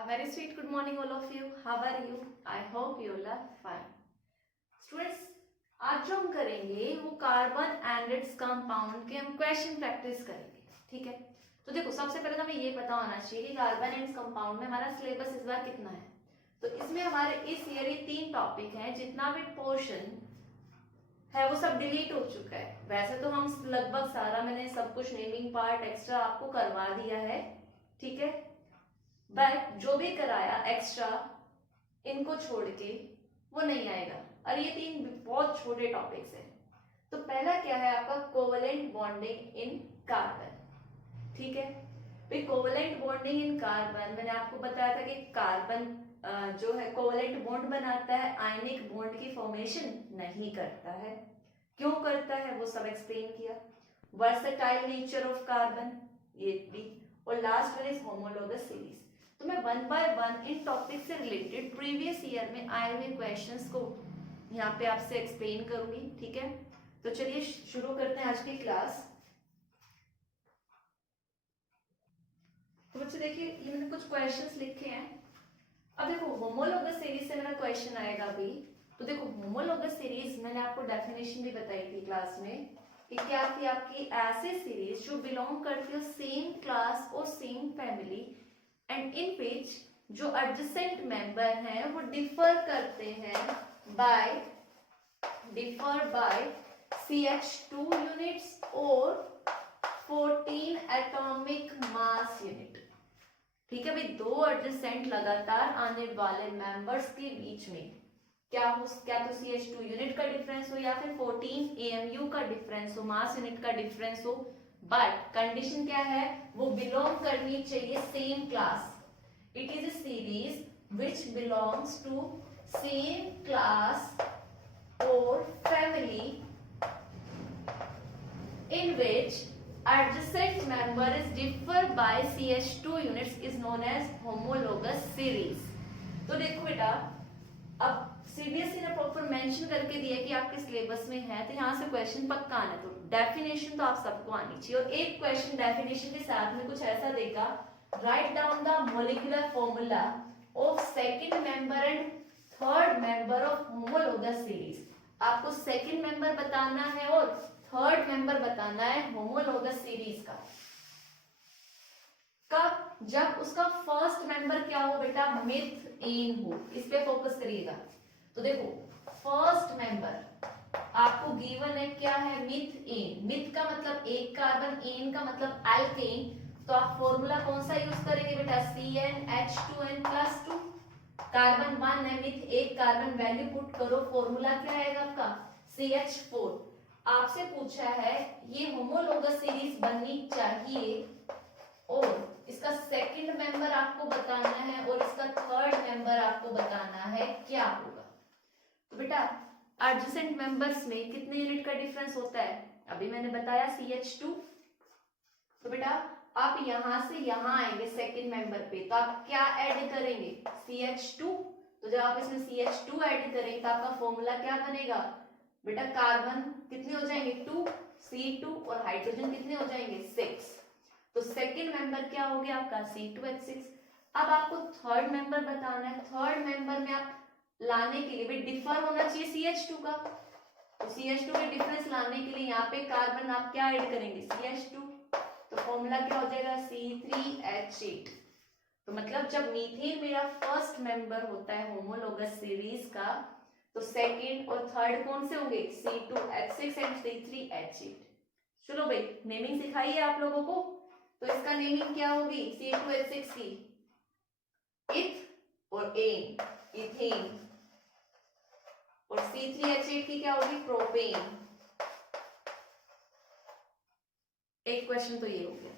A very sweet good morning all of you. How are you? I hope you all are fine. Students, आज जो हम करेंगे वो carbon and its compound के हम question practice करेंगे. ठीक है, तो देखो सबसे पहले तो हमें ये पता होना चाहिए कि कार्बन एंड कंपाउंड में हमारा सिलेबस इस बार कितना है. तो इसमें हमारे इस ईयर ये 3 टॉपिक हैं. जितना भी पोर्शन है वो सब डिलीट हो चुका है. वैसे तो हम लगभग सारा मैंने सब कुछ नेमिंग पार्ट एक्स्ट्रा आपको करवा दिया है. ठीक है, बट जो भी कराया एक्स्ट्रा इनको छोड़ के वो नहीं आएगा. और ये 3 बहुत छोटे टॉपिक्स हैं. तो पहला क्या है आपका कोवेलेंट बॉन्डिंग इन कार्बन. ठीक है, भाई कोवेलेंट बॉन्डिंग इन कार्बन मैंने आपको बताया था कि कार्बन जो है कोवेलेंट बॉन्ड बनाता है, आयनिक बॉन्ड की फॉर्मेशन नहीं करता है. क्यों करता है वो सब एक्सप्लेन किया. वर्सेटाइल नेचर ऑफ कार्बन ये भी, और last one is homologous series. तो मैं 1 बाय 1 इन टॉपिक से रिलेटेड प्रीवियस ईयर में आए हुए क्वेश्चंस को यहाँ पे आपसे एक्सप्लेन करूंगी. ठीक है, तो चलिए शुरू करते हैं आज की क्लास. तो बच्चे देखिए ये मैंने कुछ क्वेश्चंस लिखे हैं. अब देखो होमोलोगस सीरीज से मेरा क्वेश्चन आएगा अभी. तो देखो होमोलोगस सीरीज मैंने आपको डेफिनेशन भी बताई थी क्लास में कि क्या थी आपकी ऐसे सीरीज जो बिलोंग करती है सेम क्लास और सेम फैमिली एंड इन विच जो एडजेसेंट मेंबर हैं वो डिफर करते हैं बाय CH2 यूनिट्स और 14 एटॉमिक मास यूनिट. ठीक है भाई, दो एडजेसेंट लगातार आने वाले मेंबर्स के बीच में क्या तो CH2 यूनिट का डिफरेंस हो या फिर 14 AMU का डिफरेंस हो, मास यूनिट का डिफरेंस हो. बट कंडीशन क्या है, वो बिलोंग करनी चाहिए same class. It is a series which belongs to same class और family in which adjacent member is differ by CH2 units is known as homologous series. तो देखो बेटा, अब सीबीएसई ने प्रॉपर मेंशन करके दिया कि आपके सिलेबस में है, तो यहाँ से क्वेश्चन पक्का आना. तो डेफिनेशन तो आप सबको आनी चाहिए. और एक क्वेश्चन डेफिनेशन के साथ में कुछ ऐसा देगा, write down the molecular formula of second member and third member of homologous series. आपको सेकंड मेंबर बताना है और थर्ड मेंबर बताना है होमोलोगस सीरीज का. कब? जब उसका फर्स्ट मेंबर क्या हो बेटा, मीथेन हो. इस पे फोकस करिएगा. तो देखो फर्स्ट मेंबर आपको गिवन है क्या है, मीथेन. मिथ का मतलब एक कार्बन, एन का मतलब एल्केन. तो आप फॉर्मूला कौन सा यूज करेंगे बेटा, CnH2n+2. कार्बन 1 है, मिथ एक कार्बन, वैल्यू पुट करो, फॉर्मूला क्या आएगा आपका CH4. आपसे पूछा है ये होमोलोगस सीरीज बननी चाहिए और इसका सेकंड मेंबर आपको बताना है और इसका थर्ड मेंबर आपको बताना है क्या होगा. तो बेटा एडजेसेंट मेंबर्स में कितने यूनिट का डिफरेंस होता है, अभी मैंने बताया CH2. तो बेटा आप यहां से यहां आएंगे सेकंड मेंबर पे, तो आप क्या ऐड करेंगे, CH2. तो जब आप इसमें CH2 ऐड करेंगे तो आपका फॉर्मूला क्या बनेगा बेटा, कार्बन कितने हो जाएंगे 2, C2 और हाइड्रोजन कितने हो जाएंगे 6. तो सेकंड मेंबर क्या हो गया आपका C2H6. अब आपको थर्ड मेंबर बताना है. थर्ड मेंबर में आप लाने के लिए भी डिफर होना चाहिए CH2 का. तो CH2 के डिफरेंस लाने के लिए यहाँ पे कार्बन आप क्या ऐड करेंगे CH2. तो फॉर्मूला क्या हो जाएगा C3H8. तो मतलब जब मीथेन मेरा फर्स्ट मेंबर होता है होमोलोगस सीरीज का, तो सेकंड और थर्ड कौन से होंगे C2H6 एंड C3H8. चलो भाई नेमिंग सिखाइए आप लोगों को. तो इसका नेमिंग क्या होगी C2H6 की, इथ और एन, इथेन. और C3H8 की क्या होगी, प्रोपेन. एक क्वेश्चन तो ये हो गया.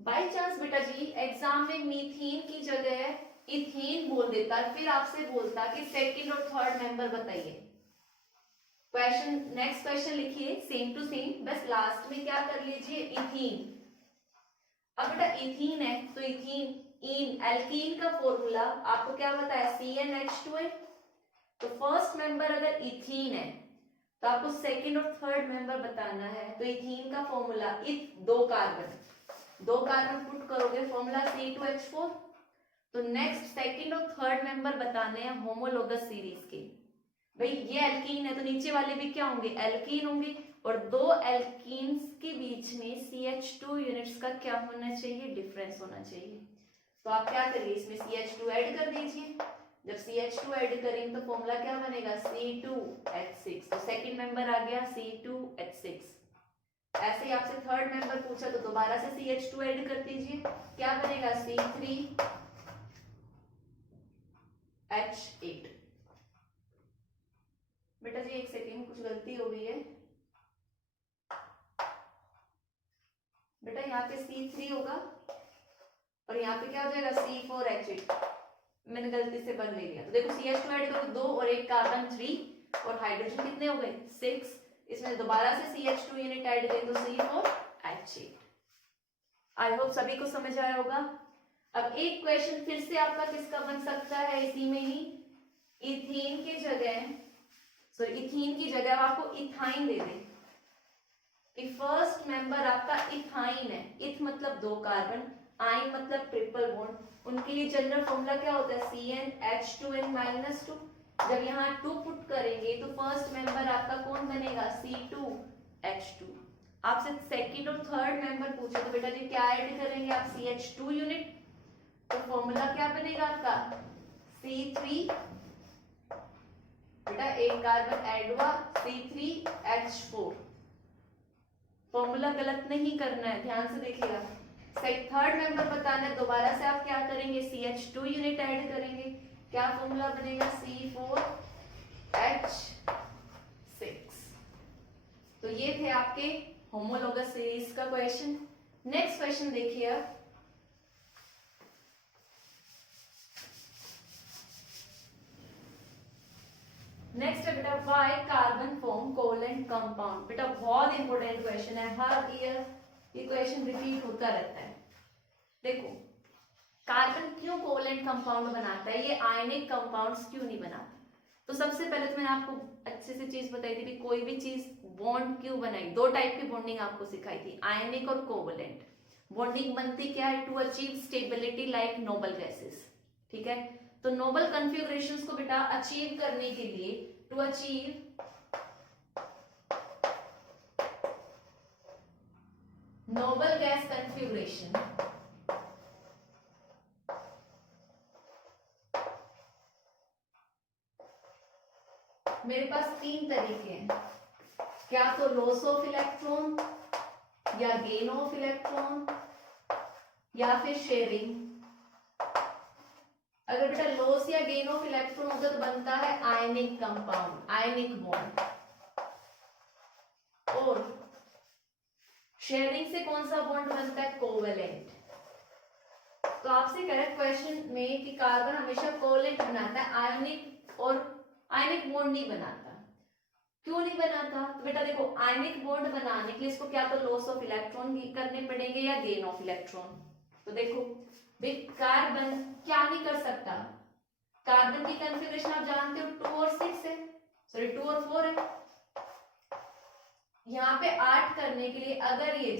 बाई चांस बेटा जी एग्जाम में मीथेन की जगह इथेन बोल देता, फिर आपसे बोलता कि सेकंड और थर्ड मेंबर बताइए. क्वेश्चन नेक्स्ट क्वेश्चन लिखिए सेम टू सेम, बस लास्ट में क्या कर लीजिए इथीन. अब बेटा इथीन है तो इथीन एल्कीन का फॉर्मूला आपको क्या बताया CnH2n. तो फर्स्ट मेंबर अगर इथीन है तो आपको सेकंड और थर्ड मेंबर बताना है. तो इथीन का फॉर्मूला इथ दो कार्बन पुट करोगे, फॉर्मूला C2H4. तो नेक्स्ट सेकंड और थर्ड मेंबर बताने हैं होमोलोगस सीरीज के। भाई ये एल्कीन है तो नीचे वाले भी क्या होंगे, एल्कीन होंगे, और दो एल्कीन्स के बीच में CH2 यूनिट्स का क्या होना चाहिए, डिफरेंस होना चाहिए। तो आप क्या करिए, इसमें CH2 ऐड कर दीजिए। जब CH2 ऐड करेंगे तो फॉर्मूला क्या बनेगा, C2H6। तो सेकंड मेंबर आ गया C2H6। ऐसे ही आपसे थर्ड मेंबर पूछा तो दोबारा से CH2 ऐड कर दीजिए, क्या बनेगा C3H8। बेटा जी एक सेकेंड, कुछ गलती हो गई है बेटा, यहाँ पे C3 होगा और यहाँ पे क्या हो जाएगा C4H8। मैंने गलती से बंद ले लिया। तो देखो CH2 ऐड करो 2 और एक कार्बन 3 और हाइड्रोजन कितने हो गए 6। इसमें दोबारा से CH2 यूनिट ऐड करें तो C4H8। आई होप सभी को समझ आया होगा। अब एक क्वेश्चन फिर से आपका किसका बन सकता है, इसी में ही इथीन की जगह आपको इथाइन दे दें कि फर्स्ट मेंबर आपका इथाइन है। इथ मतलब 2 कार्बन, आइन मतलब ट्रिपल बॉन्ड। उनके लिए जनरल फॉर्मूला क्या होता है CnH2n-2। जब यहाँ 2 पुट करेंगे तो फर्स्ट मेंबर आपका कौन बनेगा C2H2। आपसे सेकंड और थर्ड मेंबर पूछे तो बेटा जी क्या ऐड करेंगे आप CH2 यूनिट, तो फॉर्मूला क्या बनेगा आपका C3, बेटा एक कार्बन ऐड हुआ C3H4। फॉर्मूला गलत नहीं करना है, ध्यान से देखिएगा। थर्ड मेंबर बताना है, दोबारा से आप क्या करेंगे CH2 यूनिट ऐड करेंगे, क्या फॉर्मूला बनेगा C4H6। तो ये थे आपके होमोलोगस सीरीज का क्वेश्चन। नेक्स्ट क्वेश्चन देखिए आप, नेक्स्ट है बेटा why carbon form covalent compound. बेटा बहुत इंपॉर्टेंट क्वेश्चन है, हर ईयर ये क्वेश्चन रिपीट होता रहता है। देखो कार्बन क्यों कोवलेंट कंपाउंड बनाता है, ये आयनिक कंपाउंड्स क्यों नहीं बनाता। तो सबसे पहले तो मैंने आपको अच्छे से चीज बताई थी कि कोई भी चीज बॉन्ड क्यों बनाई, 2 टाइप की बॉन्डिंग आपको सिखाई थी, आयनिक और कोवलेंट। बॉन्डिंग बनती क्या है, to achieve stability like noble gases. ठीक है, तो नोबल कॉन्फ़िगरेशंस को बेटा अचीव करने के लिए, to achieve noble gas configuration, मेरे पास 3 तरीके हैं, क्या तो लॉस ऑफ इलेक्ट्रॉन या गेन ऑफ इलेक्ट्रॉन या फिर शेयरिंग। अगर बेटा लॉस या गेन ऑफ इलेक्ट्रॉन होगा तो बनता है आयनिक कंपाउंड, आयनिक बॉन्ड। और शेयरिंग से कौन सा बॉन्ड बनता है, कोवेलेंट। तो आपसे कह रहे क्वेश्चन में कि कार्बन हमेशा कोवेलेंट बनाता है, आयनिक और आयनिक बॉन्ड नहीं बनाता। क्यों नहीं बनाता, तो बेटा देखो आयनिक बॉन्ड बनाने के लिए इसको क्या तो लॉस ऑफ इलेक्ट्रॉन करने पड़ेंगे या गेन ऑफ इलेक्ट्रॉन। तो देखो कार्बन क्या नहीं कर सकता, कार्बन की कॉन्फ़िगरेशन आप जानते हो 2 और 6 है, सॉरी 2 और 4 है। यहाँ पे 8 करने के लिए अगर ये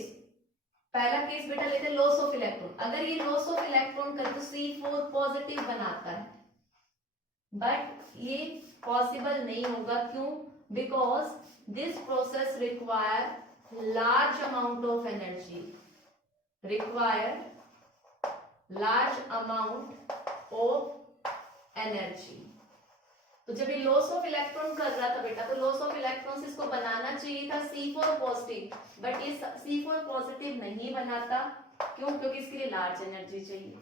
पहला केस बेटा लेते लॉस ऑफ इलेक्ट्रॉन, अगर ये लॉस ऑफ इलेक्ट्रॉन करे तो C4 पॉजिटिव बनाता है, बट ये पॉसिबल नहीं होगा। क्यों, because this process require large amount of energy, require large amount of energy. तो जब ये लॉस ऑफ इलेक्ट्रॉन कर रहा था बेटा, तो लॉस ऑफ इलेक्ट्रॉन से इसको बनाना चाहिए था C4 पॉजिटिव, बट ये C4 पॉजिटिव नहीं बनाता। क्यों, क्योंकि इसके लिए लार्ज एनर्जी चाहिए।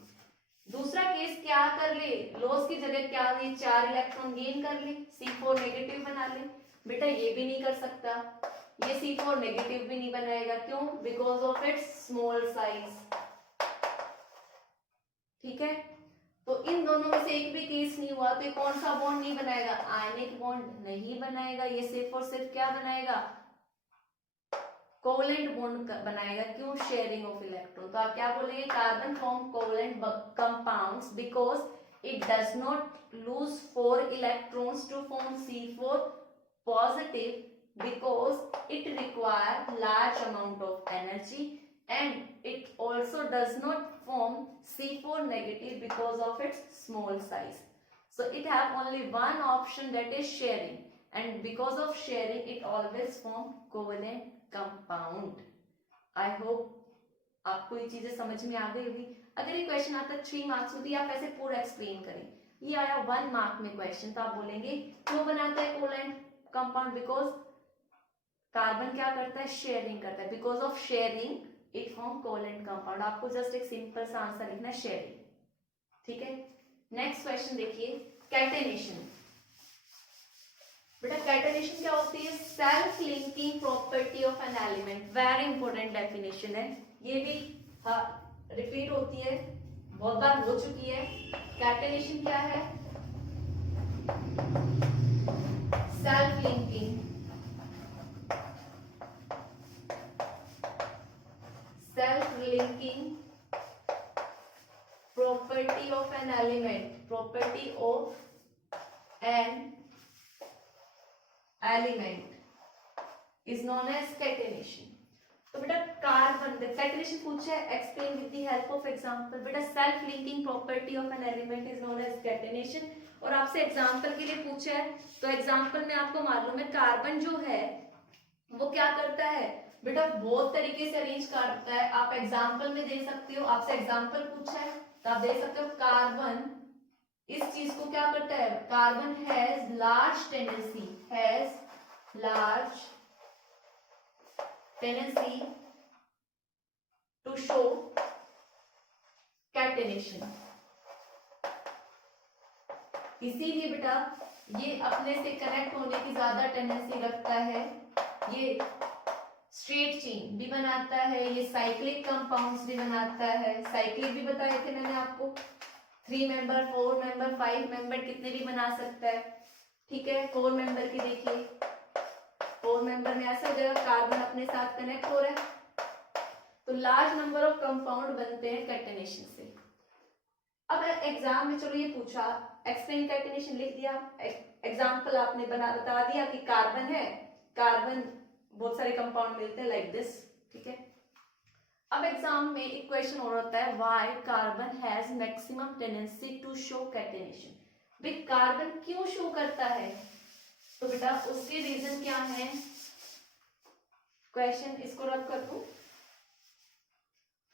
दूसरा केस क्या कर ले, लॉस की जगह क्या ले 4 इलेक्ट्रॉन गेन कर ले, C4 नेगेटिव बना ले। बेटा ये भी नहीं कर सकता, ये C4 नेगेटिव भी नहीं बनाएगा। क्यों, because of its small size. ठीक है, तो इन दोनों में से एक भी केस नहीं हुआ, तो ये कौन सा बॉन्ड नहीं बनाएगा, आयनिक बॉन्ड नहीं बनाएगा। ये सिर्फ और सिर्फ क्या बनाएगा, कोवलेंट बॉन्ड बनाएगा। क्यों, शेयरिंग ऑफ इलेक्ट्रॉन। तो आप क्या बोलेंगे, carbon form covalent compounds because it does not lose 4 electrons to form C4 positive because it require large amount of energy and it also does not form C4 negative because of its small size. So it have only one option, that is sharing, and because of sharing it always form covalent compound. I hope आपको ये चीजें समझ में आ गई होगी. अगर ये question आता 3 मार्क्स में, आप ऐसे पूरा एक्सप्लेन करें. ये आया 1 मार्क में क्वेश्चन, तो आप बोलेंगे क्यों बनाता है कोवैलेंट कंपाउंड, बिकॉज कार्बन क्या करता है, शेयरिंग करता है. Because of sharing it form covalent compound. आपको जस्ट एक सिंपल सा आंसर लिखना है, शेयरिंग. ठीक है. नेक्स्ट क्वेश्चन देखिए, कैटेनेशन. बेटा कैटेनेशन क्या होती है, self linking property of an element. Very important definition है, ये भी रिपीट होती है, बहुत बार हो चुकी है. कैटेनेशन क्या है, self linking, self linking property of an element, property of an element is known as catenation. तो बेटा कार्बन, कैटेनेशन पूछा है, explain with the help of example. बेटा self linking property of an element is known as catenation. और आपसे example के लिए पूछा है, तो एग्जांपल में आपको मालूम है कार्बन जो है वो क्या करता है बेटा, बहुत तरीके से अरेंज करता है. आप एग्जांपल में दे सकते हो, आपसे एग्जांपल पूछा है तो आप दे सकते हो कार्बन इस चीज को क्या करता है, carbon has large tendency, has large tendency to show catenation. इसीलिए बेटा ये अपने से कनेक्ट होने की ज्यादा टेंडेंसी रखता है. ये स्ट्रेट चेन भी बनाता है, ये साइक्लिक कंपाउंड्स भी बनाता है. साइक्लिक भी बताए थे मैंने आपको, 3 मेंबर, 4 मेंबर, 5 मेंबर कितने भी बना सकता है. ठीक है. 4 मेंबर की देखिए, 4 मेंबर में ऐसा हो जाएगा कार्बन अपने साथ कनेक्ट हो रहा है, तो लार्ज नंबर ऑफ कंपाउंड बनते हैं कैटेनेशन से. अब एग्जाम में चलो ये पूछा, एक्सप्लेन कैटेनेशन लिख दिया, एग्जाम्पल आपने बता दिया कि कार्बन है, कार्बन बहुत सारे कंपाउंड मिलते हैं लाइक दिस. ठीक है. अब एग्जाम में एक क्वेश्चन और होता है, why carbon has maximum tendency to show catenation. भाई कार्बन क्यों शो करता है, तो बेटा उसके रीजन क्या है. क्वेश्चन इसको रब कर दूं.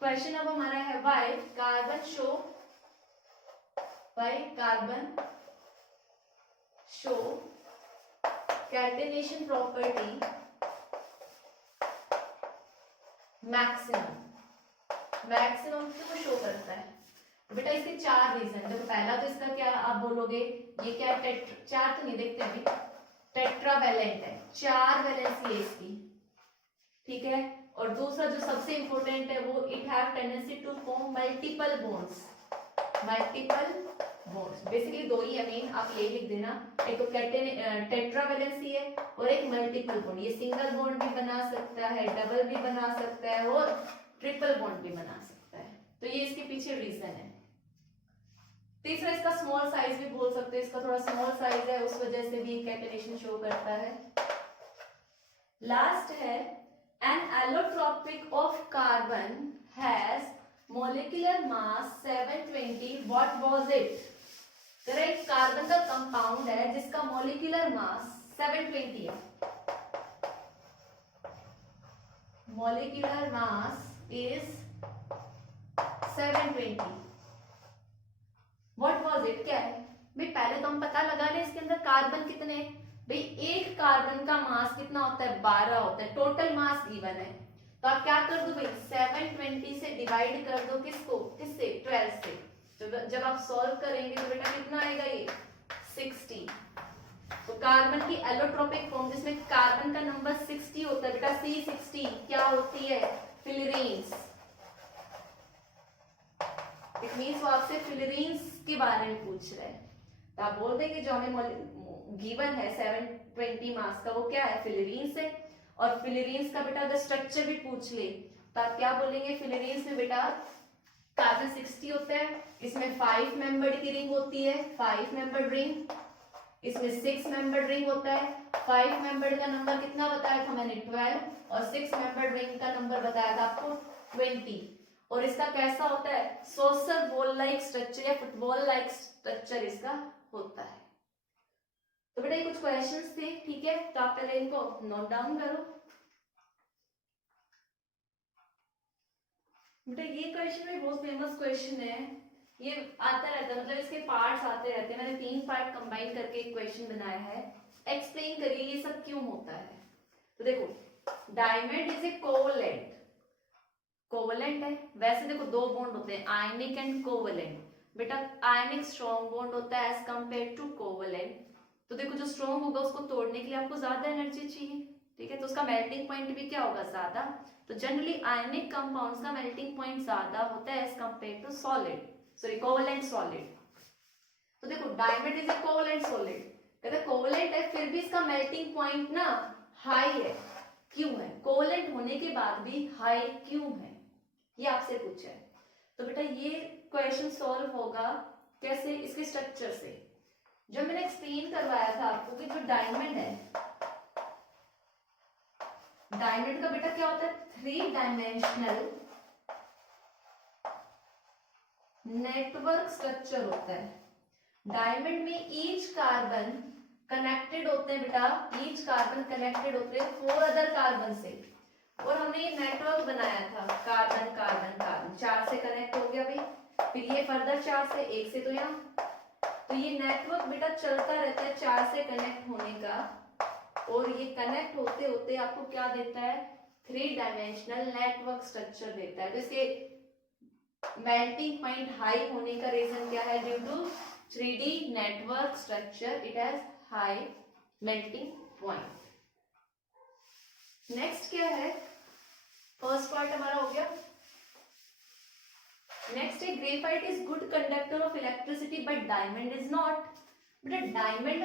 क्वेश्चन अब हमारा है, why carbon show catenation property maximum क्यों शो करता है. तो बेटा इसके 4 रीजन. देखो पहला तो इसका क्या आप बोलोगे, ये क्या 4 तो नहीं देखते अभी, टेट्रावैलेंट है, 4 वैलेंसी है इसकी. ठीक है. और दूसरा जो सबसे इंपॉर्टेंट है वो it have tendency to form multiple bonds. Basically 2 ही है मेन, आप ये लिख देना, एक तो टेट्रावैलेंसी है और एक मल्टीपल बॉन्ड. ये सिंगल बॉन्ड भी बना सकता है, डबल भी बना सकता है और ट्रिपल बॉन्ड भी बना सकता है. तो ये इसके पीछे रीजन है. तीसरा इसका स्मॉल साइज भी बोल सकते हैं, इसका थोड़ा स्मॉल साइज है उस वजह से भी कैटेनेशन शो करता है. लास्ट है, an allotropic of carbon has molecular mass 720. what was it? Correct. Carbon का कंपाउंड है जिसका मोलिकुलर मास 720 है. Molecular mass is 720. what was it? क्या है भाई, पहले तो हम पता लगा लें इसके अंदर कार्बन कितने हैं. भाई एक कार्बन का मास कितना होता है, 12 होता है. टोटल मास गिवन है, तो आप क्या कर दो भाई, 720 से डिवाइड कर दो किससे 12 से. तो जब आप सॉल्व करेंगे तो बेटा कितना आएगा, ये 60. तो कार्बन की एलोट्रोपिक फॉर्म जिसमें कार्बन का नंबर 60 होता है बेटा, C60 क्या होती है, फिलिरीन्स. इट मींस वो आपसे फिलिरीन्स के बारे में पूछ रहा है, तो आप बोल देंगे जो हमें गिवन है 720 मास का वो क्या है, फिलिरीन्स है. और फिलिरीन्स का बेटा अगर स्ट्रक्चर भी पूछ ले तो आप क्या बोलेंगे, फिलिरीन्स में बेटा कार्बन 60 होता है, इसमें 5 मेंबर्ड की रिंग होती है, 5 मेंबर्ड रिंग, इसमें 6 मेंबर्ड रिंग होता है. 5 मेंबर्ड का नंबर कितना बताया था मैंने, 12, और 6 मेंबर्ड रिंग का नंबर बताया था आपको 20. और इसका कैसा होता है, सोसर बॉल लाइक स्ट्रक्चर या फुटबॉल लाइक स्ट्रक्चर इसका होता है। तो बेटा ये कुछ क्वेश्चंस थे, ठीक है, तो आप पहले इनको नोट डाउन करो। बेटा ये क्वेश्चन भी बहुत फेमस क्वेश्चन है, ये आता रहता है, मतलब इसके पार्ट्स आते रहते हैं। मैंने 3 पार्ट कंबाइन करके एक क्वेश्चन बनाया है। एक्सप्लेन करिए ये सब क्यों होता है। तो देखो, diamond is a covalent, covalent है। वैसे देखो दो बॉन्ड होते हैं, आयनिक एंड कोवलेंट। बेटा आयनिक स्ट्रॉन्ग बॉन्ड होता है एज कंपेयर टू कोवलेंट। तो देखो जो स्ट्रॉन्ग होगा उसको तोड़ने के लिए आपको ज्यादा एनर्जी चाहिए, ठीक है, तो उसका मेल्टिंग पॉइंट भी क्या होगा, ज्यादा। तो जनरली आयनिक कंपाउंड्स का मेल्टिंग पॉइंट ज्यादा होता है as compare to solid, sorry covalent solid. तो देखो diamond is a covalent solid, कहते कोवलेंट है फिर भी इसका मेल्टिंग पॉइंट ना हाई है, क्यों है, कोवलेंट होने के बाद भी हाई क्यों है, ये आपसे पूछा है। तो बेटा ये क्वेश्चन सॉल्व होगा कैसे, इसके स्ट्रक्चर से। जब मैंने एक्सप्लेन करवाया था आपको कि जो डायमंड है, डायमंड का बेटा क्या होता है, 3 डायमेंशनल नेटवर्क स्ट्रक्चर होता है। डायमंड में ईच कार्बन कनेक्टेड होते हैं बेटा, ईच कार्बन कनेक्टेड होते हैं 4 अदर कार्बन से। और हमने ये नेटवर्क बनाया था, कार्बन कार्बन कार्बन 4 से कनेक्ट हो गया भाई, फिर ये फर्दर 4 से, 1 से तो यहाँ। तो ये नेटवर्क बेटा चलता रहता है 4 से कनेक्ट होने का, और ये कनेक्ट होते होते आपको क्या देता है, 3 डायमेंशनल नेटवर्क स्ट्रक्चर देता है। तो इसके मेल्टिंग पॉइंट हाई होने का रीजन क्या है, due to 3D network structure, it has high melting point. Next क्या है, फर्स्ट पार्ट हमारा हो गया। नेक्स्ट है graphite is good conductor of electricity but diamond is not. बेटा डायमंड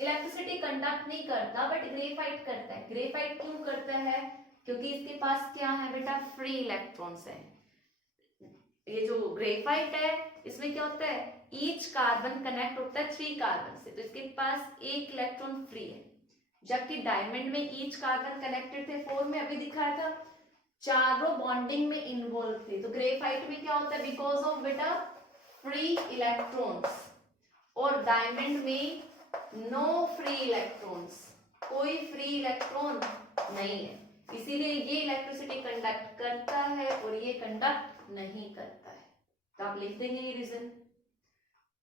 इलेक्ट्रिसिटी कंडक्ट नहीं करता बट ग्रेफाइट करता है। ग्रेफाइट क्यों करता है, क्योंकि इसके पास क्या है बेटा, फ्री इलेक्ट्रॉन्स है। ये जो ग्रेफाइट है इसमें क्या होता है, ईच कार्बन कनेक्ट होता है 3 कार्बन से, तो इसके पास 1 इलेक्ट्रॉन फ्री है। जबकि डायमंड में ईच कार्बन कनेक्टेड थे 4 में, अभी दिखाया था, चारों बॉन्डिंग में इन्वॉल्व थे। तो ग्रेफाइट में क्या होता है, बिकॉज ऑफ बेटा फ्री इलेक्ट्रॉन्स, और डायमंड में नो फ्री इलेक्ट्रॉन्स, कोई फ्री इलेक्ट्रॉन नहीं है, इसीलिए ये इलेक्ट्रिसिटी कंडक्ट करता है और ये कंडक्ट नहीं करता है। तो आप लिख देंगे ये रीजन।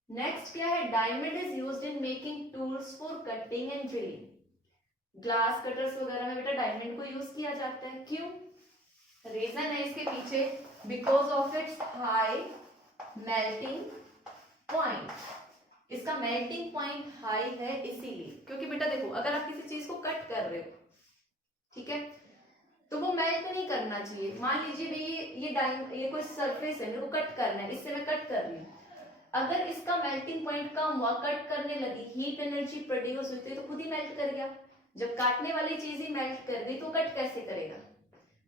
नेक्स्ट क्या है, diamond is used in making tools for cutting and drilling. Glass cutters वगैरह में बेटा डायमंड को यूज किया जाता है, क्यों, रीजन है इसके पीछे, because of its high melting point. इसका मेल्टिंग पॉइंट हाई है इसीलिए, क्योंकि बेटा देखो अगर आप किसी चीज को कट कर रहे हो, ठीक है, तो वो मेल्ट नहीं करना चाहिए। मान लीजिए भाई ये कोई सरफेस है, मेरे को कट करना है, इससे मैं कट कर रही हूँ, अगर इसका मेल्टिंग पॉइंट कम हुआ, कट करने लगी, हीट एनर्जी प्रोड्यूस हुई तो खुद ही मेल्ट कर गया। जब काटने वाली चीज ही मेल्ट कर गई तो कट कैसे करेगा।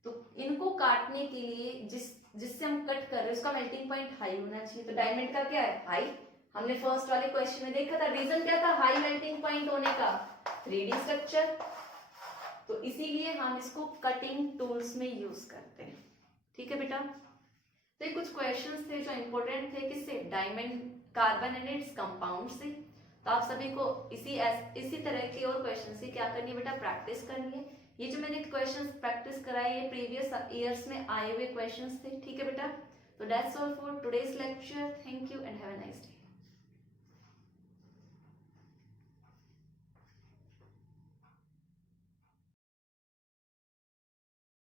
तो इनको काटने के लिए जिससे हम कट कर रहे हैं उसका मेल्टिंग पॉइंट हाई होना चाहिए। तो डायमंड का क्या है, हाई। हमने फर्स्ट वाले क्वेश्चन में देखा था, रीजन क्या था, हाई मेल्टिंग पॉइंट होने का, 3D स्ट्रक्चर। तो इसीलिए हम इसको कटिंग टूल्स में यूज करते हैं, ठीक है बेटा। तो ये कुछ क्वेश्चंस थे जो इंपॉर्टेंट थे, किससे, diamond, carbon and its compound से। तो आप सभी को इसी तरह के और क्वेश्चन से क्या करनी है बेटा, प्रैक्टिस करनी है। ये जो मैंने क्वेश्चंस प्रैक्टिस कराए ये प्रीवियस ईयर्स में आए हुए क्वेश्चंस थे, ठीक है बेटा। तो that's all for today's lecture, thank you and have a nice day.